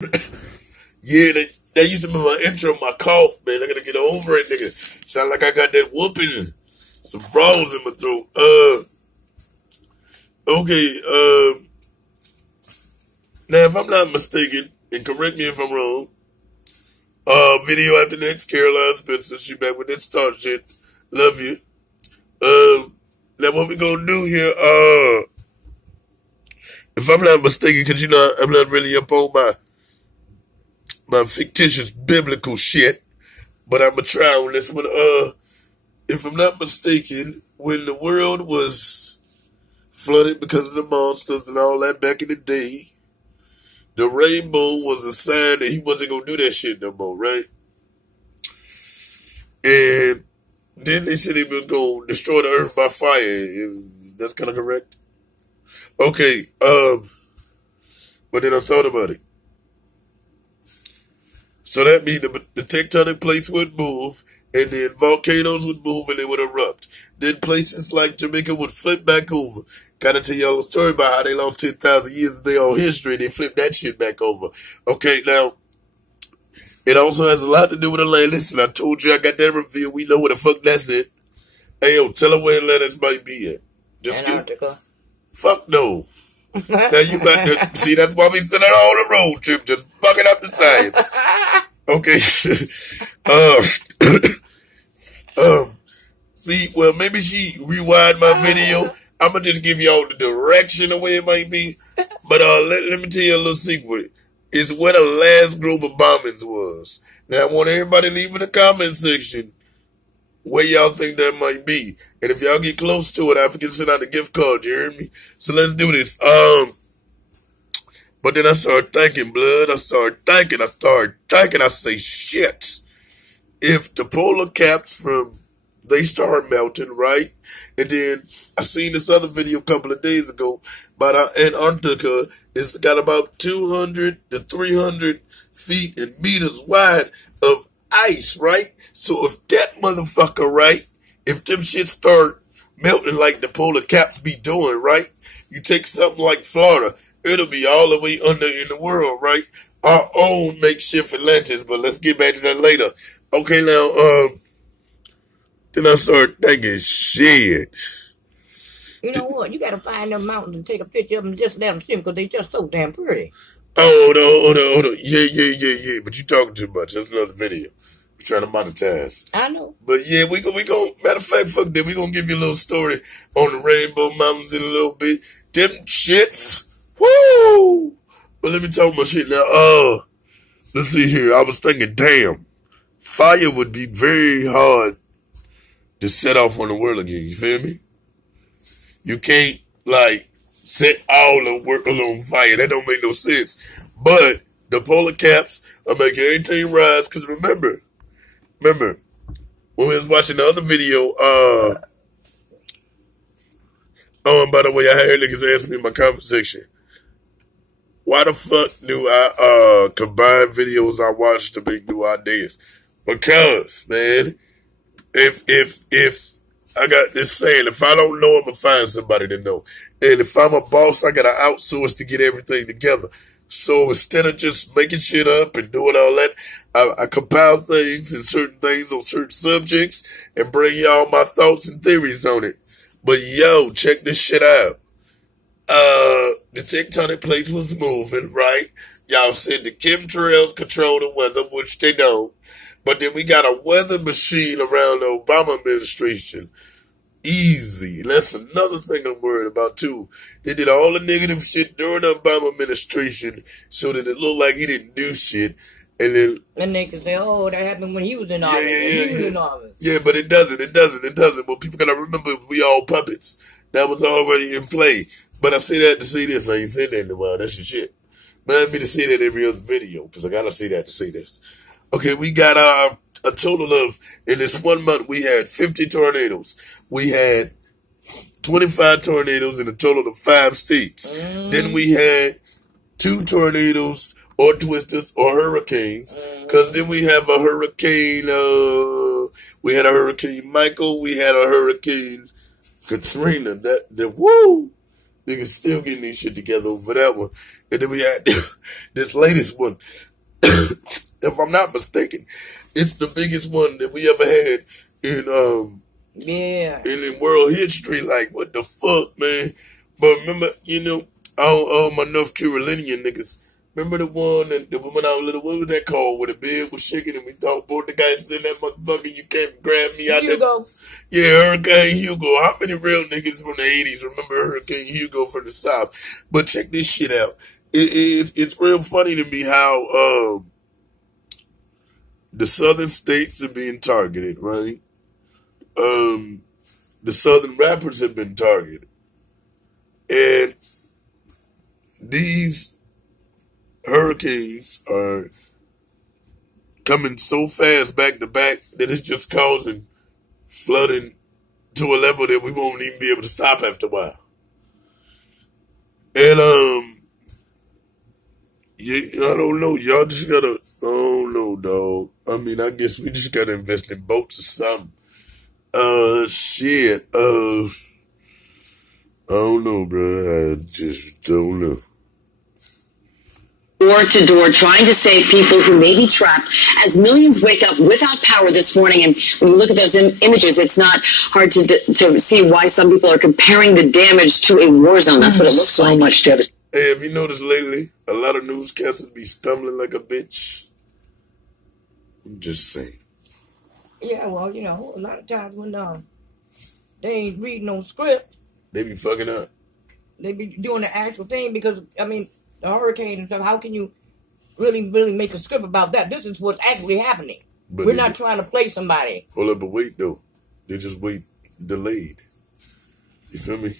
Yeah, that used to be my intro, my cough, man. I gotta get over it, nigga. Sound like I got that whooping, some frogs in my throat. Okay, now if I'm not mistaken, and correct me if I'm wrong, video after next, Caroline Spencer, she back with that star shit. Love you. Now what we gonna do here, if I'm not mistaken, cause you know, I'm not really up on my fictitious biblical shit, but I'm gonna try on this one. If I'm not mistaken, when the world was flooded because of the monsters and all that back in the day, the rainbow was a sign that he wasn't gonna do that shit no more, right? And then they said he was gonna destroy the earth by fire. That's kind of correct? Okay, but then I thought about it. So that means the tectonic plates would move, and then volcanoes would move and they would erupt. Then places like Jamaica would flip back over. Gotta tell y'all a story about how they lost 10,000 years of their own history, and they flipped that shit back over. Okay, now, it also has a lot to do with the land. Listen, I told you I got that reveal. We know where the fuck that's it. Hey, yo, tell her where Atlantis might be at. Just Antarctica. Fuck no. Now you got to see. That's why we send her on the road trip, just fucking up the science. Okay. See, well, maybe she rewind my video. I'm gonna just give y'all the direction of where it might be. But let me tell you a little secret. It's where the last group of bombings was. Now I want everybody to leave in the comment section where y'all think that might be. And if y'all get close to it, I can send out a gift card, you hear me? So let's do this. But then I started thinking, blood. I started thinking. I say, shit. If the polar caps they start melting, right? And then I seen this other video a couple of days ago about Antarctica. It's got about 200 to 300 feet and meters wide of ice, right? So if that motherfucker, right, if them shit start melting like the polar caps be doing, right, you take something like Florida, it'll be all the way under in the world, right? Our own makeshift Atlantis, but let's get back to that later. Okay, now, then I started thinking, shit. You know what? You gotta find them mountains and take a picture of them and just let them see them because they just so damn pretty. Oh, hold on. Yeah. But you talking too much. That's another video. We're trying to monetize. I know. But yeah, we gon' matter of fact, fuck that. We gonna give you a little story on the Rainbow Mountains in a little bit. Them shits. Woo! But let me talk my shit now. Let's see here. I was thinking, damn, fire would be very hard to set off on the world again. You feel me? You can't, like, set all the world on fire. That don't make no sense. But the polar caps are making everything rise. Because remember, when we was watching the other video, and by the way, I heard niggas ask me in my comment section, why the fuck do I combine videos I watch to make new ideas? Because, man, if I got this saying, if I don't know, I'm going to find somebody to know. And if I'm a boss, I got to outsource to get everything together. So instead of just making shit up and doing all that, I compile things and certain things on certain subjects and bring y'all my thoughts and theories on it. But yo, check this shit out. The tectonic plates was moving, right? Y'all said the chemtrails control the weather, which they don't. But then we got a weather machine around the Obama administration. Easy. That's another thing I'm worried about, too. They did all the negative shit during the Obama administration so that it looked like he didn't do shit. And then... And they can say, oh, that happened when he was in office. Yeah, but it doesn't. Well, people gotta remember we all puppets. That was already in play. But I say that to say this. I ain't said that in a while. That's your shit. Mind me to say that every other video, because I gotta say that to say this. Okay, we got a total of, in this 1 month, we had 50 tornadoes. We had 25 tornadoes in a total of 5 states. Then we had 2 tornadoes or twisters or hurricanes. Because then we have a hurricane, we had a Hurricane Michael, we had a Hurricane Katrina. Woo! Niggas still getting this shit together over that one. And then we had this latest one. If I'm not mistaken, it's the biggest one that we ever had in world history. Like, what the fuck, man? But remember, all my North Carolinian niggas. Remember the one that went out little, what was that called? Where the bed was shaking and we thought both the guys in that motherfucker, you can't grab me out there. Hugo. Yeah, Hurricane Hugo. How many real niggas from the 80s remember Hurricane Hugo from the South? But check this shit out. It's real funny to me how the southern states are being targeted, right? The southern rappers have been targeted. And these hurricanes are coming so fast back to back that it's just causing flooding to a level that we won't even be able to stop after a while. And I don't know. Y'all just gotta, I don't know, dog. I mean, I guess we just gotta invest in boats or something. Shit. I don't know, bro. I just don't know. Door to door, trying to save people who may be trapped as millions wake up without power this morning. And when you look at those images, it's not hard to see why some people are comparing the damage to a war zone. That's what it looks like. So much devastation. Hey, have you noticed lately a lot of newscasters be stumbling like a bitch? I'm just saying. Yeah, well, a lot of times when they ain't reading no script, they be fucking up. They be doing the actual thing because, I mean, the hurricane and stuff, how can you really make a script about that? This is what's actually happening. But we're not trying to play somebody. Hold up, but wait, though. They just wait delayed. You feel me?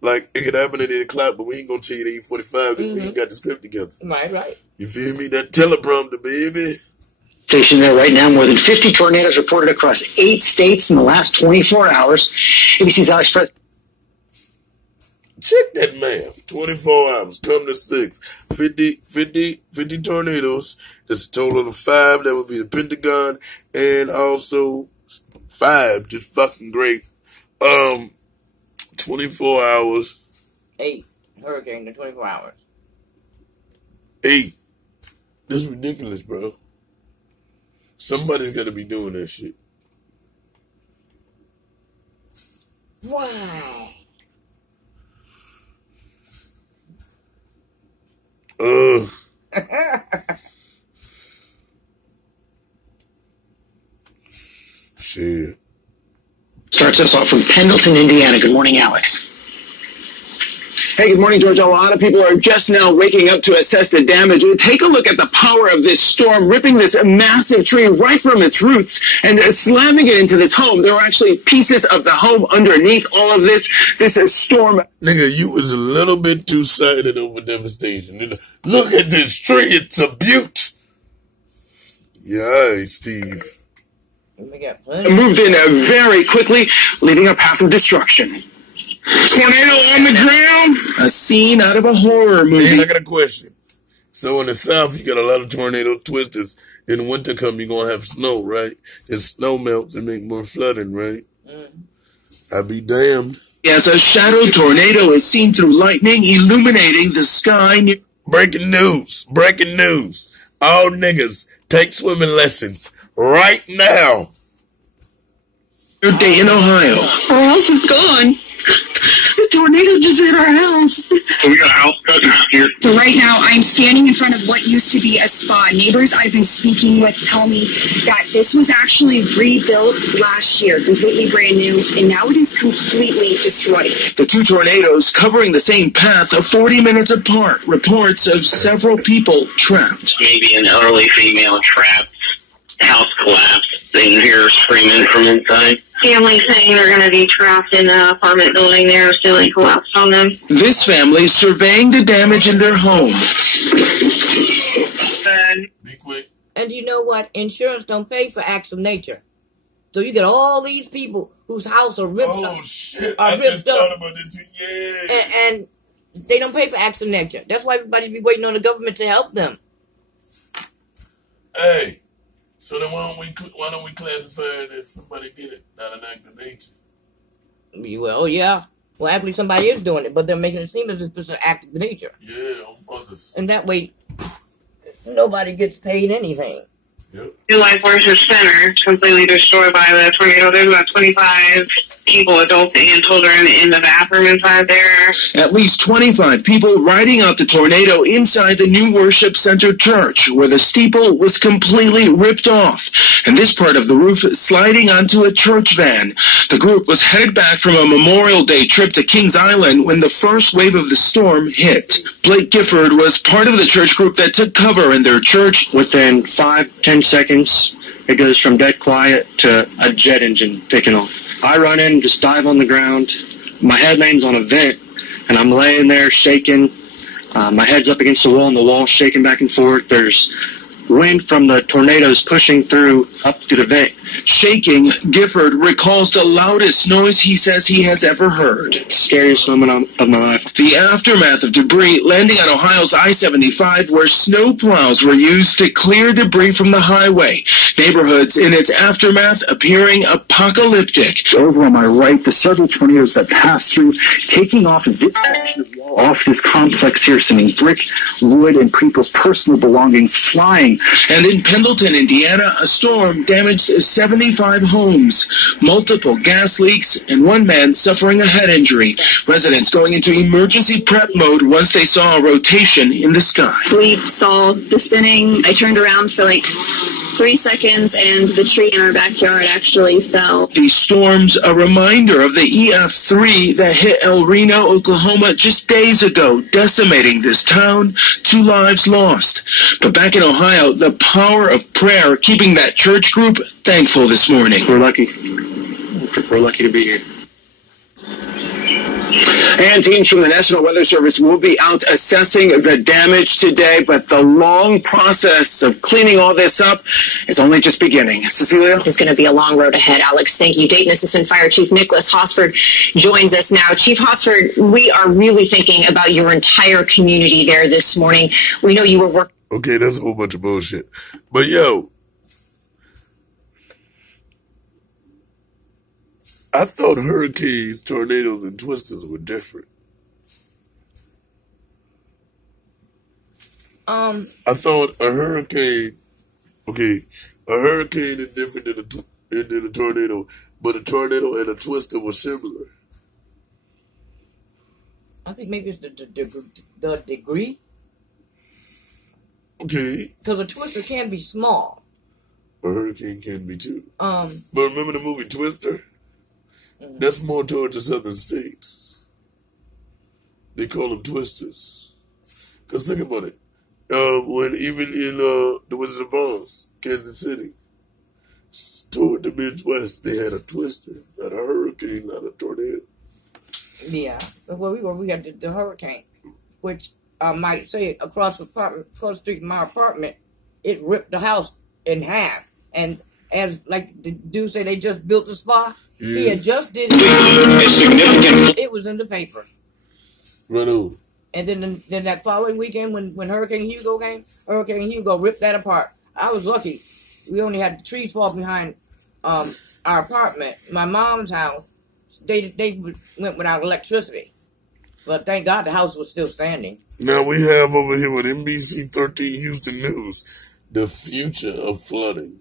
Like, it could happen at 8 o'clock, but we ain't gonna tell you at 8:45 because we ain't got the script together. Right. You feel me? That teleprompter, baby. Station there right now. More than 50 tornadoes reported across 8 states in the last 24 hours. ABC's Alex Press. Check that math. 24 hours. Come to 6. 50 tornadoes. That's a total of 5. That would be the Pentagon. And also 5. Just fucking great. 24 hours. 8. Hurricane in 24 hours. 8. This is ridiculous, bro. Somebody's got to be doing that shit. Why? Shit. Starts us off from Pendleton, Indiana. Good morning, Alex. Hey, good morning, George. A lot of people are just now waking up to assess the damage. Take a look at the power of this storm, ripping this massive tree right from its roots and slamming it into this home. There are actually pieces of the home underneath all of this. This is storm. Nigga, you was a little bit too excited over devastation. Look at this tree. It's a beaut. Yeah, Steve. Moved in very quickly, leaving a path of destruction. Tornado on the ground. A scene out of a horror movie. Hey, I got a question. So in the South, you got a lot of tornado twisters. In winter come, you're going to have snow, right? And snow melts and make more flooding, right? I'll be damned. As a shadow tornado is seen through lightning, illuminating the sky. Breaking news. Breaking news. All niggas take swimming lessons right now. Third day in Ohio. Our house is gone. The tornado just hit our house. We got a house cut in half here. So right now, I'm standing in front of what used to be a spa. Neighbors I've been speaking with tell me that this was actually rebuilt last year, completely brand new, and now it is completely destroyed. The two tornadoes covering the same path are 40 minutes apart. Reports of several people trapped. Maybe an elderly female trapped. House collapsed. They can hear her screaming from inside. Family saying they're going to be trapped in the apartment building there, ceiling collapsed on them. This family surveying the damage in their home. Be quick. And you know what? Insurance don't pay for acts of nature. So you get all these people whose house are ripped up. Oh, shit. I just thought about it too. Yeah. And they don't pay for acts of nature. That's why everybody be waiting on the government to help them. Hey. So then why don't we classify it as somebody did it, not an act of nature? Well, yeah. Well, actually, somebody is doing it, but they're making it seem as if it's an act of nature. Yeah, on purpose. And that way, nobody gets paid anything. Yep. Your Life Worship Center completely destroyed by the tornado. There's about 25 people, adults and children, in the bathroom inside there. At least 25 people riding out the tornado inside the new worship center church, where the steeple was completely ripped off, and this part of the roof sliding onto a church van. The group was headed back from a Memorial Day trip to Kings Island when the first wave of the storm hit. Blake Gifford was part of the church group that took cover in their church. Within 5-10 seconds, it goes from dead quiet to a jet engine picking off. I run in, just dive on the ground. My head lands on a vent, and I'm laying there shaking. My head's up against the wall, and the wall's shaking back and forth. There's wind from the tornadoes pushing through up to the vent. Shaking, Gifford recalls the loudest noise he says he has ever heard. Scariest moment of my life. The aftermath of debris landing on Ohio's I-75, where snow plows were used to clear debris from the highway. Neighborhoods in its aftermath appearing apocalyptic. Over on my right, the several tornadoes that passed through, taking off this section of wall off this complex here, sending brick, wood, and people's personal belongings flying. And in Pendleton, Indiana, a storm damaged 75 homes, multiple gas leaks, and one man suffering a head injury. Residents going into emergency prep mode once they saw a rotation in the sky. We saw the spinning. I turned around for like 3 seconds, and the tree in our backyard actually fell. These storms, a reminder of the EF3 that hit El Reno, Oklahoma just days ago, decimating this town. 2 lives lost. But back in Ohio, the power of prayer keeping that church group thankful this morning. We're lucky. We're lucky to be here. And teams from the National Weather Service will be out assessing the damage today, but the long process of cleaning all this up is only just beginning. Cecilia? It's going to be a long road ahead, Alex. Thank you. Dayton Assistant Fire Chief Nicholas Hosford joins us now. Chief Hosford, we are really thinking about your entire community there this morning. We know you were working. Okay, that's a whole bunch of bullshit. But yo, I thought hurricanes, tornadoes, and twisters were different. I thought a hurricane is different than a tornado, but a tornado and a twister were similar. I think maybe it's the degree. Okay. Because a twister can be small. A hurricane can be too. But remember the movie Twister? That's more towards the southern states. They call them twisters. Because think about it. When even in the Wizard of Oz, Kansas City, toward the Midwest, they had a twister, not a hurricane, not a tornado. Yeah. Well, we had the hurricane, which I might say across the street from my apartment, it ripped the house in half. And as like the dude said, they just built a spa. Yeah. He had just did it. It was in the paper. Right on. And then that following weekend, when Hurricane Hugo came, Hurricane Hugo ripped that apart. I was lucky. We only had the trees fall behind our apartment. My mom's house, they went without electricity. But thank God the house was still standing. Now we have over here with NBC 13 Houston News, the future of flooding.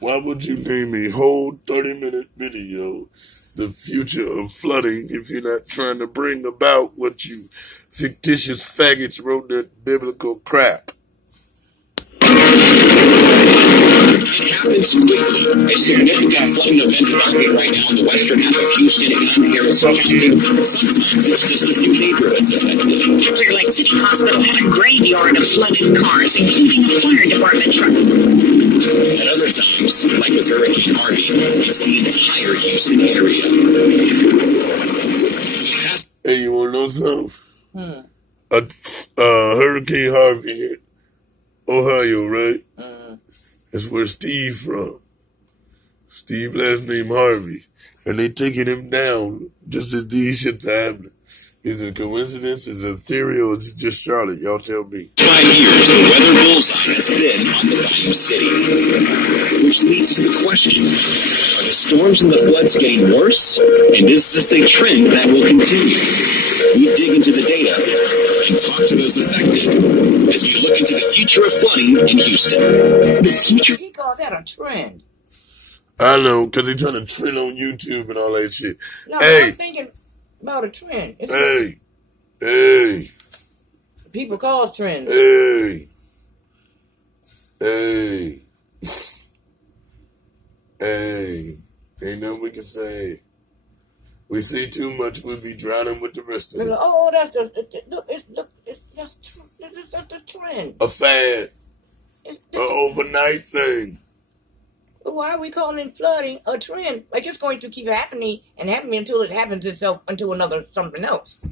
Why would you name a whole 30-minute video the future of flooding if you're not trying to bring about what you fictitious faggots wrote in that biblical crap? Happens quickly. A significant flooding event happening right now in the western half of Houston and Harrison County. Sometimes it's just a few neighborhoods affected. Clear Lake City Hospital had a graveyard of flooded cars, including a fire department truck. At other times, like with Hurricane Harvey, it's the entire Houston area. Hey, you want to know something? Hurricane Harvey hit Ohio, right? That's where Steve from. Steve last name Harvey. And they taking him down just as these shit's happening. Is it a coincidence? Is it ethereal? Is it just Charlotte? Y'all tell me. 5 years, the weather bullseye has been on the Bayou City, which which leads to the question, are the storms and the floods getting worse? And is this a trend that will continue? We dig into the data and talk to those affected as we look into the future of flooding in Houston. The future. He called that a trend. I know, because he's trying to trend on YouTube and all that shit. No, Hey. I'm thinking about a trend. It's Hey. people cause trends. Hey. Ain't nothing we can say. We see too much, we'll be drowning with the rest of it. Oh, that's a trend. A fad. It's An overnight thing. Why are we calling flooding a trend? Like it's going to keep happening and happening until it happens itself into another something else.